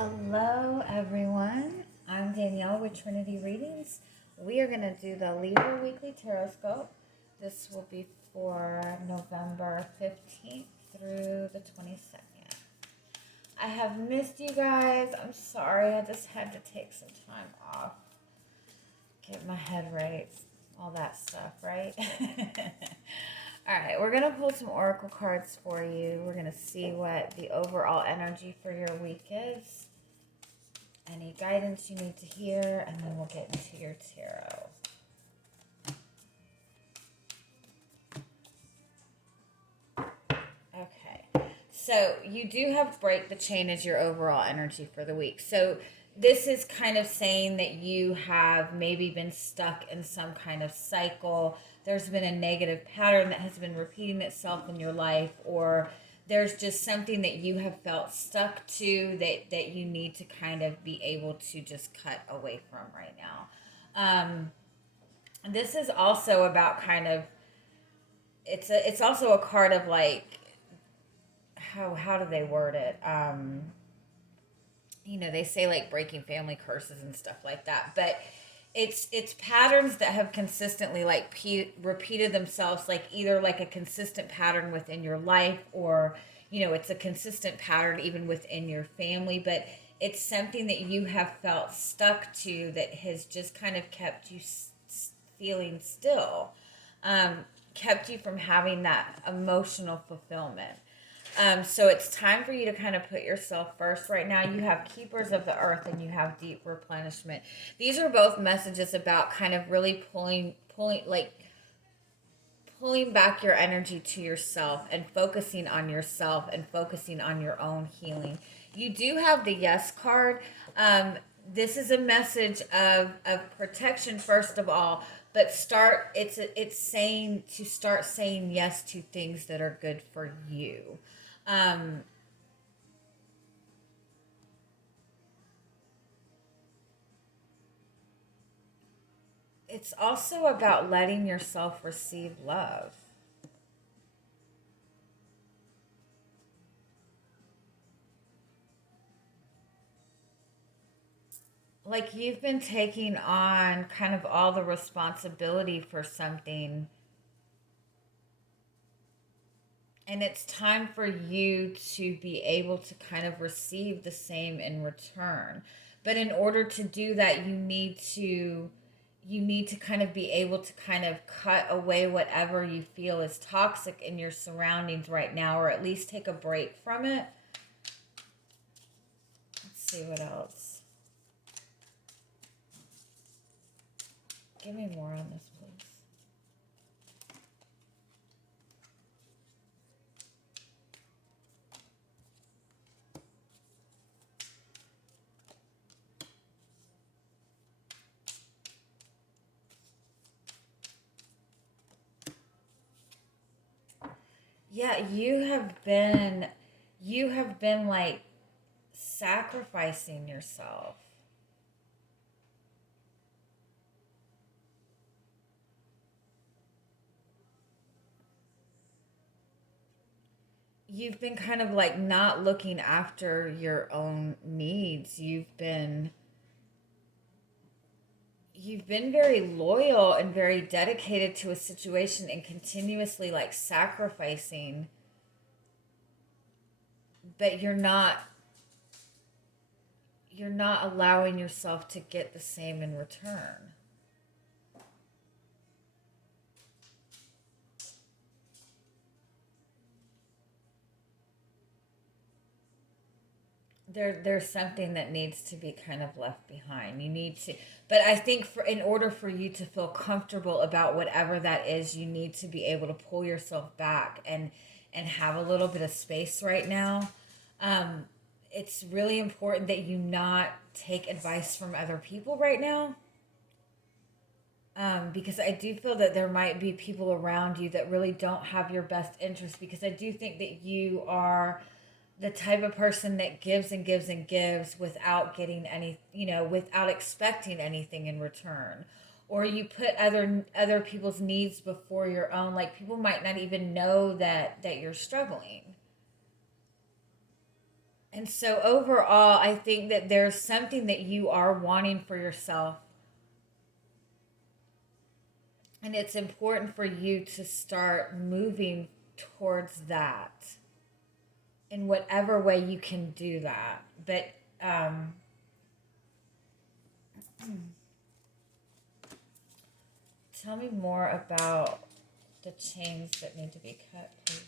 Hello, everyone. I'm Danielle with Trinity Readings. We are going to do the Libra Weekly Tarotscope. This will be for November 15th through the 22nd. I have missed you guys. I'm sorry. I just had to take some time off. Get my head right. All that stuff, right? All right, we're going to pull some oracle cards for you. We're going to see what the overall energy for your week is. Any guidance you need to hear, and then we'll get into your tarot. Okay, so you do have break the chain as your overall energy for the week. So this is kind of saying that you have maybe been stuck in some kind of cycle. There's been a negative pattern that has been repeating itself in your life, or there's just something that you have felt stuck to that you need to kind of be able to just cut away from right now. This is also about kind of, it's also a card of like, how do they word it? They say like breaking family curses and stuff like that, but it's patterns that have consistently like repeated themselves, like either like a consistent pattern within your life, or it's a consistent pattern even within your family, but it's something that you have felt stuck to that has just kind of kept you feeling still, kept you from having that emotional fulfillment. So it's time for you to kind of put yourself first right now. You have Keepers of the Earth and you have Deep Replenishment. These are both messages about kind of really pulling back your energy to yourself and focusing on yourself and focusing on your own healing. You do have the Yes card. This is a message of protection first of all, but it's saying to start saying yes to things that are good for you. It's also about letting yourself receive love. Like you've been taking on kind of all the responsibility for something, and it's time for you to be able to kind of receive the same in return. But in order to do that, you need to kind of be able to kind of cut away whatever you feel is toxic in your surroundings right now, or at least take a break from it. Let's see what else. Give me more on this, please. Yeah, you have been like sacrificing yourself. You've been kind of like not looking after your own needs. You've been very loyal and very dedicated to a situation and continuously like sacrificing, but you're not allowing yourself to get the same in return. There's something that needs to be kind of left behind. You need to, but I think in order for you to feel comfortable about whatever that is, you need to be able to pull yourself back and have a little bit of space right now. Um, it's really important that you not take advice from other people right now. Because I do feel that there might be people around you that really don't have your best interest, because I do think that you are the type of person that gives and gives and gives without getting without expecting anything in return. Or you put other people's needs before your own. Like people might not even know that you're struggling. And so overall, I think that there's something that you are wanting for yourself. And it's important for you to start moving towards that in whatever way you can do that. But tell me more about the chains that need to be cut, please.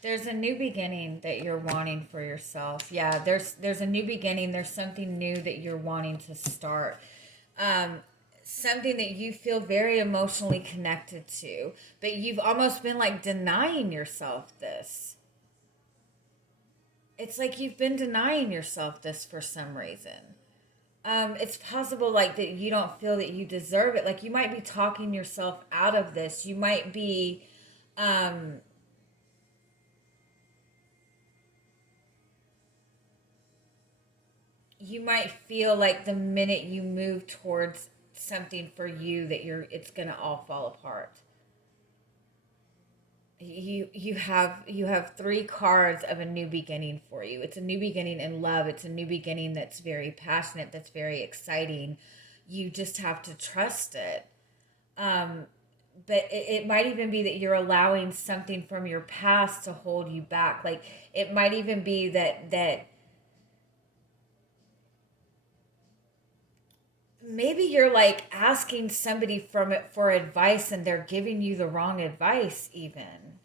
There's a new beginning that you're wanting for yourself. Yeah, there's a new beginning. There's something new that you're wanting to start. Um, Something that you feel very emotionally connected to, but you've almost been like denying yourself this. It's like you've been denying yourself this for some reason. It's possible like that you don't feel that you deserve it. Like you might be talking yourself out of this. You might be um, you might feel like the minute you move towards something for you that it's gonna all fall apart. You have three cards of a new beginning for you. It's a new beginning in love. It's a new beginning that's very passionate, that's very exciting. You just have to trust it. um but it might even be that you're allowing something from your past to hold you back. Like it might even be that maybe you're like asking somebody from it for advice and they're giving you the wrong advice even,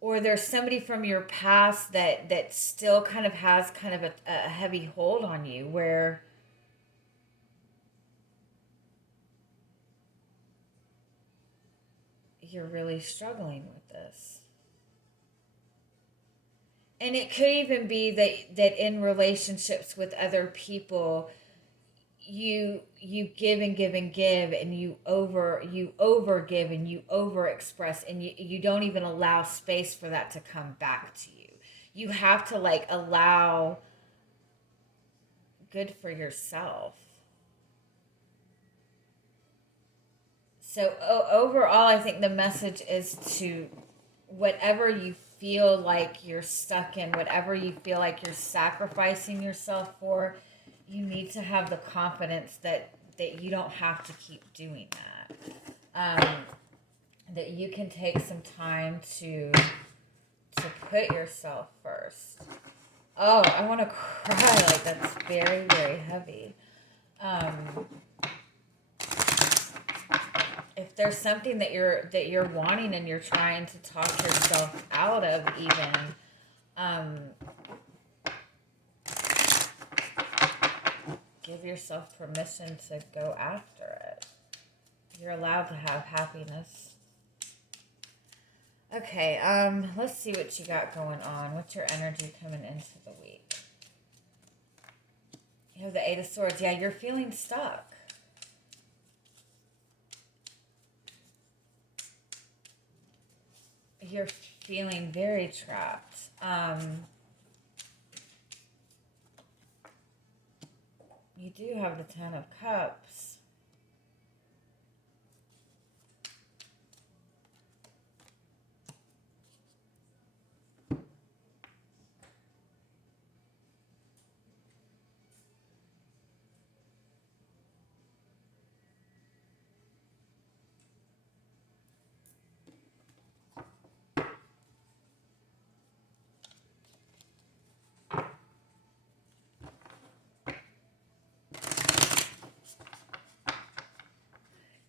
or there's somebody from your past that still kind of has kind of a heavy hold on you where you're really struggling with this. And it could even be that in relationships with other people, you give and give and give, and you over give and you over express, and you don't even allow space for that to come back to you. You have to like allow good for yourself. So overall, I think the message is to whatever you feel like you're stuck in, whatever you feel like you're sacrificing yourself for, you need to have the confidence that you don't have to keep doing that. That you can take some time to put yourself first. Oh, I want to cry. Like that's very very heavy. Um, if there's something that you're wanting and you're trying to talk yourself out of, even um, give yourself permission to go after it. You're allowed to have happiness. Okay, let's see what you got going on. What's your energy coming into the week? You have the Eight of Swords. Yeah, you're feeling stuck. You're feeling very trapped. You do have the Ten of Cups.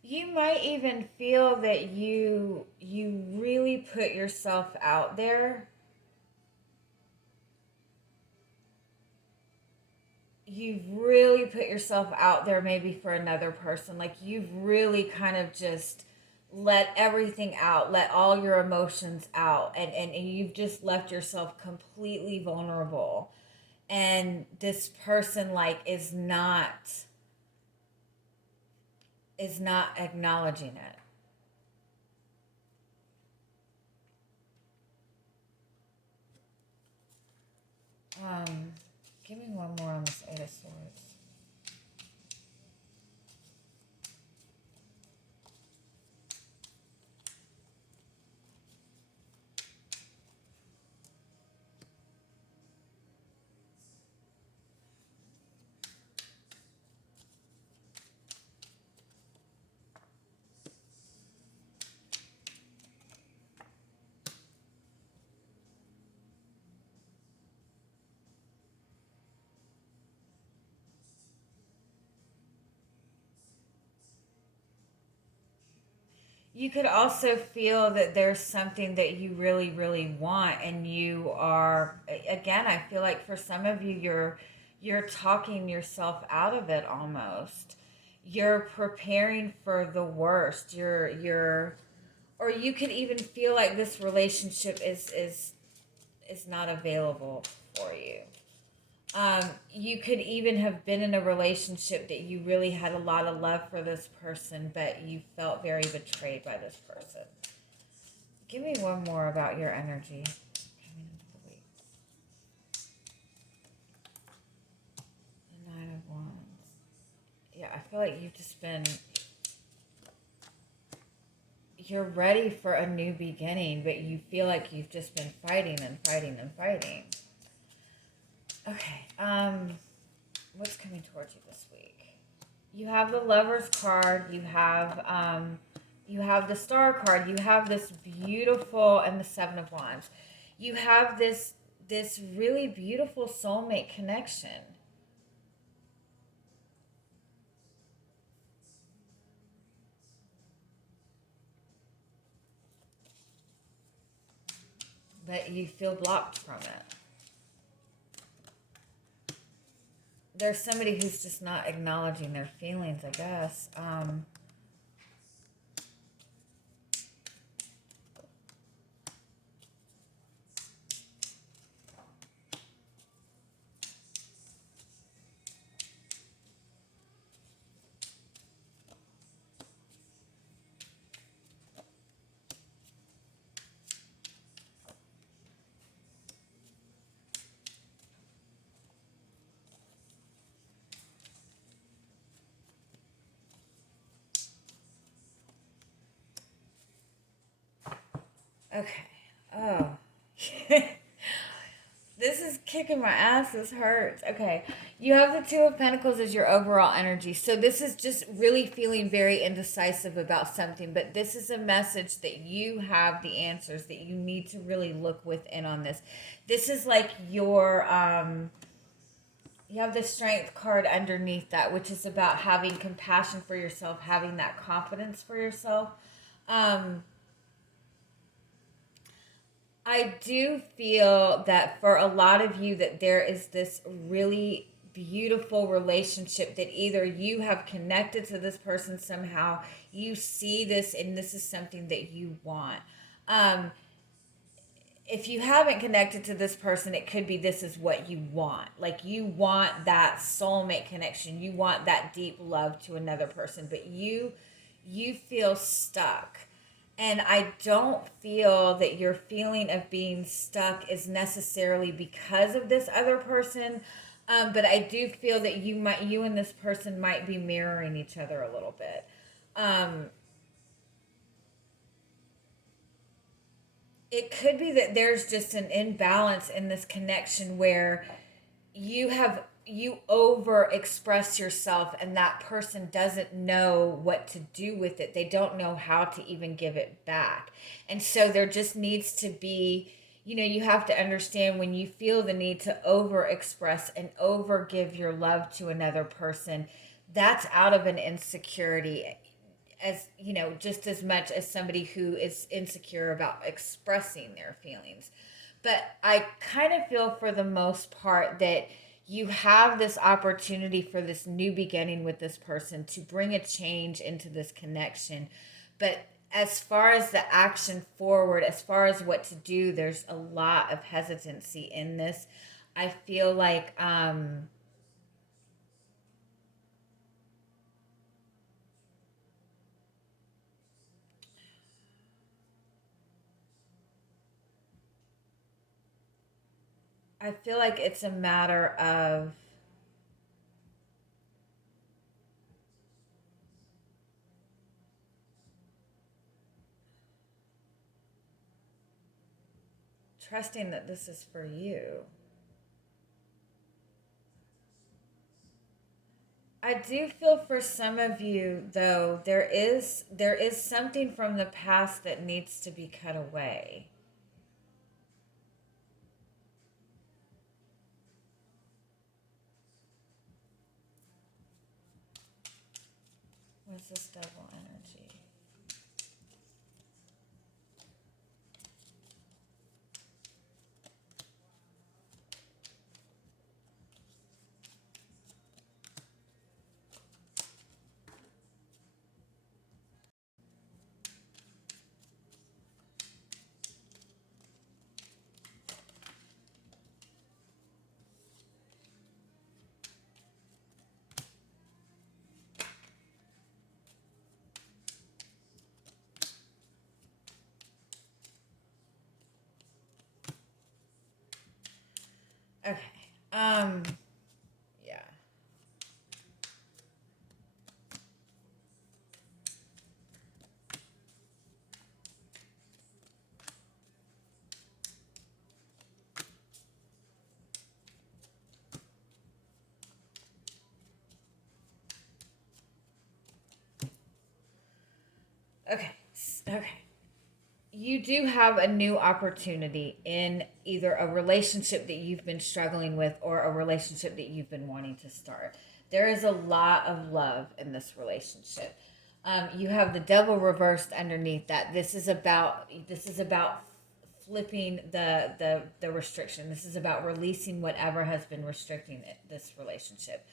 You might even feel that you really put yourself out there. you've really put yourself out there maybe for another person. Like you've really kind of just let everything out, let all your emotions out, and you've just left yourself completely vulnerable. And this person like is not acknowledging it. Give me one more on this Eight of Swords. You could also feel that there's something that you really, really want, and you are, again, I feel like for some of you, you're talking yourself out of it almost. You're preparing for the worst. Or you could even feel like this relationship is not available for you. You could even have been in a relationship that you really had a lot of love for this person, but you felt very betrayed by this person. Give me one more about your energy coming into the week. The Nine of Wands. Yeah, I feel like you've just been. You're ready for a new beginning, but you feel like you've just been fighting and fighting and fighting. Okay, what's coming towards you this week? You have the Lover's card, you have the Star card, you have this beautiful, and the Seven of Wands. You have this really beautiful soulmate connection. But you feel blocked from it. There's somebody who's just not acknowledging their feelings, I guess. Okay. Oh. This is kicking my ass. This hurts. Okay. You have the Two of Pentacles as your overall energy. So this is just really feeling very indecisive about something. But this is a message that you have the answers, that you need to really look within on this. This is like your, you have the Strength card underneath that, which is about having compassion for yourself, having that confidence for yourself. I do feel that for a lot of you that there is this really beautiful relationship that either you have connected to this person somehow, you see this, and this is something that you want. Um, if you haven't connected to this person, it could be this is what you want. Like you want that soulmate connection. You want that deep love to another person, but you feel stuck. And I don't feel that your feeling of being stuck is necessarily because of this other person. But I do feel that you and this person might be mirroring each other a little bit. It could be that there's just an imbalance in this connection where you over express yourself and that person doesn't know what to do with it. They don't know how to even give it back. And so there just needs to be, you have to understand when you feel the need to over express and over give your love to another person, that's out of an insecurity, as just as much as somebody who is insecure about expressing their feelings. But I kind of feel for the most part that you have this opportunity for this new beginning with this person to bring a change into this connection. But as far as the action forward, as far as what to do, there's a lot of hesitancy in this. I feel like it's a matter of trusting that this is for you. I do feel for some of you though there is something from the past that needs to be cut away. What's this double energy? Okay. Um yeah. Okay. Okay. You do have a new opportunity in either a relationship that you've been struggling with or a relationship that you've been wanting to start. There is a lot of love in this relationship. You have the devil reversed underneath that. This is about flipping the restriction. This is about releasing whatever has been restricting this relationship.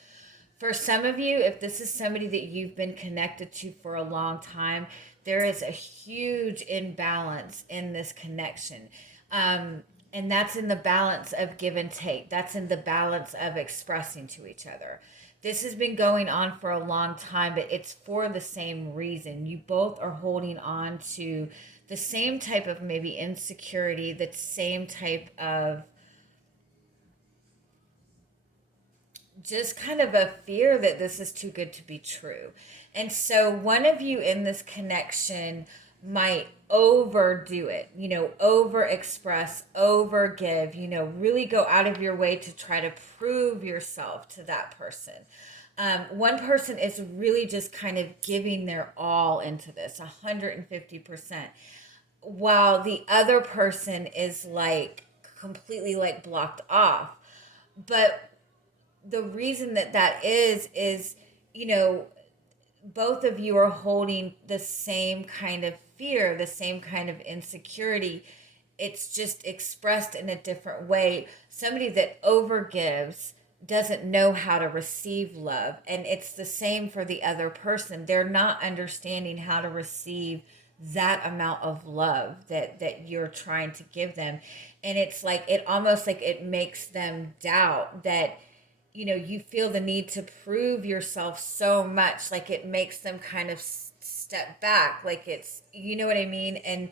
For some of you, if this is somebody that you've been connected to for a long time, there is a huge imbalance in this connection. And that's in the balance of give and take. That's in the balance of expressing to each other. This has been going on for a long time, but it's for the same reason. You both are holding on to the same type of maybe insecurity, the same type of just kind of a fear that this is too good to be true. And so one of you in this connection might overdo it, over express, over give, really go out of your way to try to prove yourself to that person. One person is really just kind of giving their all into this 150%, while the other person is like completely like blocked off. But the reason that is you know both of you are holding the same kind of fear, the same kind of insecurity. It's just expressed in a different way. Somebody that overgives doesn't know how to receive love, and it's the same for the other person. They're not understanding how to receive that amount of love that you're trying to give them. And it's like it almost like it makes them doubt that you feel the need to prove yourself so much, like it makes them kind of step back, like it's, you know what I mean? And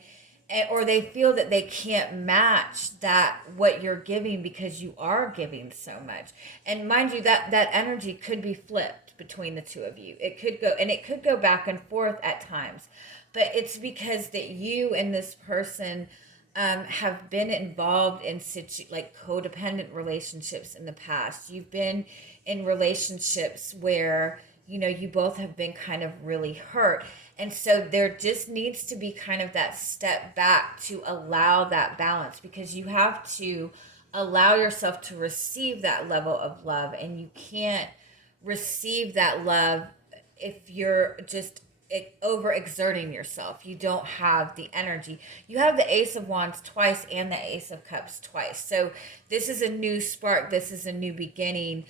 or they feel that they can't match that what you're giving because you are giving so much. And mind you, that energy could be flipped between the two of you. It could go, and it could go back and forth at times, but it's because that you and this person have been involved in like codependent relationships in the past. You've been in relationships where you both have been kind of really hurt, and so there just needs to be kind of that step back to allow that balance, because you have to allow yourself to receive that level of love, and you can't receive that love if you're just overexerting yourself. You don't have the energy. You have the Ace of Wands twice and the Ace of Cups twice. So this is a new spark. This is a new beginning.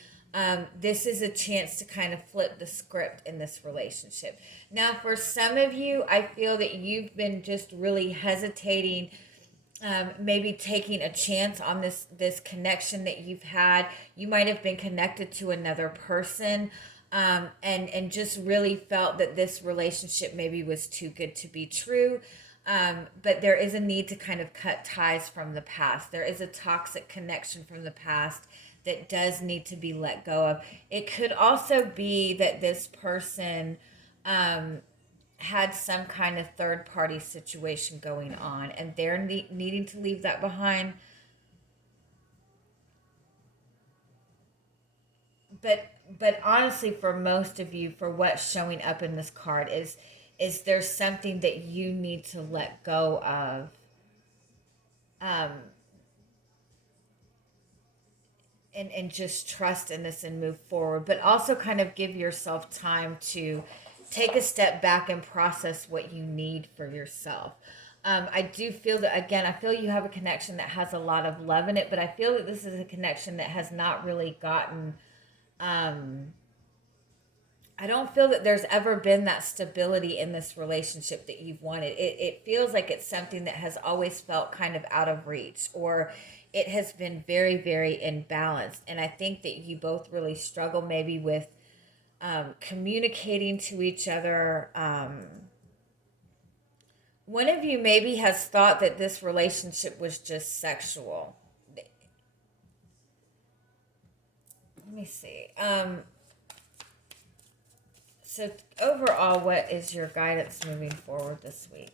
This is a chance to kind of flip the script in this relationship. Now, for some of you, I feel that you've been just really hesitating, maybe taking a chance on this connection that you've had. You might have been connected to another person, and just really felt that this relationship maybe was too good to be true. But there is a need to kind of cut ties from the past. There is a toxic connection from the past that does need to be let go of. It could also be that this person had some kind of third party situation going on, and they're needing to leave that behind. But honestly, for most of you, for what's showing up in this card is there's something that you need to let go of, um and just trust in this and move forward, but also kind of give yourself time to take a step back and process what you need for yourself. I do feel that, again, I feel you have a connection that has a lot of love in it, but I feel that this is a connection that has not really gotten, I don't feel that there's ever been that stability in this relationship that you've wanted. It feels like it's something that has always felt kind of out of reach, or it has been very, very imbalanced. And I think that you both really struggle maybe with communicating to each other. One of you maybe has thought that this relationship was just sexual. Let me see. So overall, what is your guidance moving forward this week?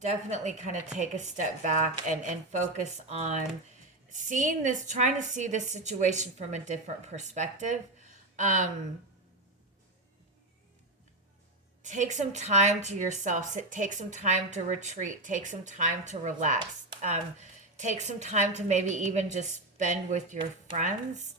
Definitely kind of take a step back and focus on seeing this, trying to see this situation from a different perspective. Take some time to yourself. Take some time to retreat. Take some time to relax. Take some time to maybe even just spend with your friends.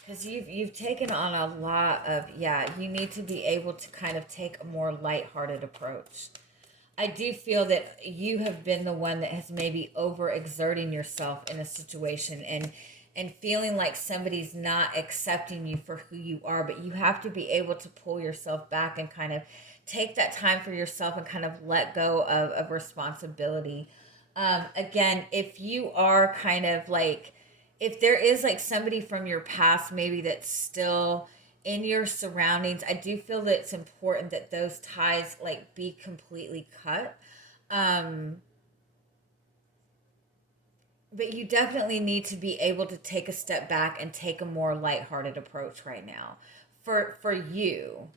Because you've taken on a lot of, yeah, you need to be able to kind of take a more lighthearted approach. I do feel that you have been the one that has maybe overexerting yourself in a situation, and feeling like somebody's not accepting you for who you are, but you have to be able to pull yourself back and kind of take that time for yourself and kind of let go of responsibility. Again, if you are kind of like, if there is like somebody from your past maybe that's still in your surroundings, I do feel that it's important that those ties like be completely cut. Um, but you definitely need to be able to take a step back and take a more lighthearted approach right now for you.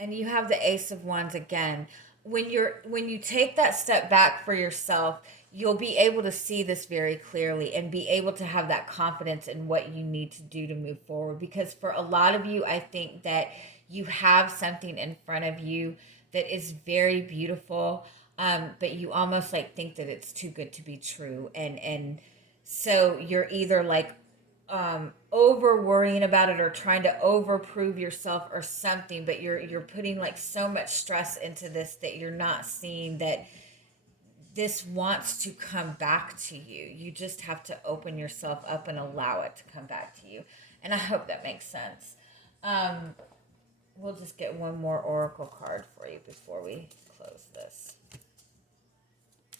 And you have the Ace of Wands again. When you take that step back for yourself, you'll be able to see this very clearly and be able to have that confidence in what you need to do to move forward. Because for a lot of you, I think that you have something in front of you that is very beautiful, but you almost like think that it's too good to be true, and so you're either like over worrying about it or trying to over prove yourself or something, but you're putting like so much stress into this that you're not seeing that this wants to come back to you. You just have to open yourself up and allow it to come back to you. And I hope that makes sense. um we'll just get one more oracle card for you before we close this.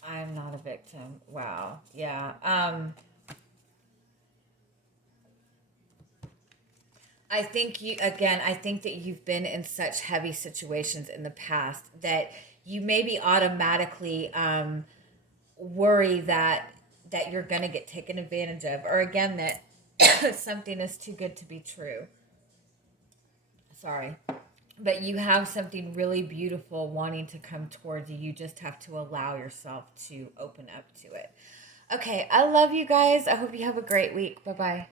I'm not a victim. Wow. Yeah. I think I think that you've been in such heavy situations in the past that you maybe automatically worry that you're going to get taken advantage of, or again, that something is too good to be true. Sorry. But you have something really beautiful wanting to come towards you. You just have to allow yourself to open up to it. Okay, I love you guys. I hope you have a great week. Bye bye.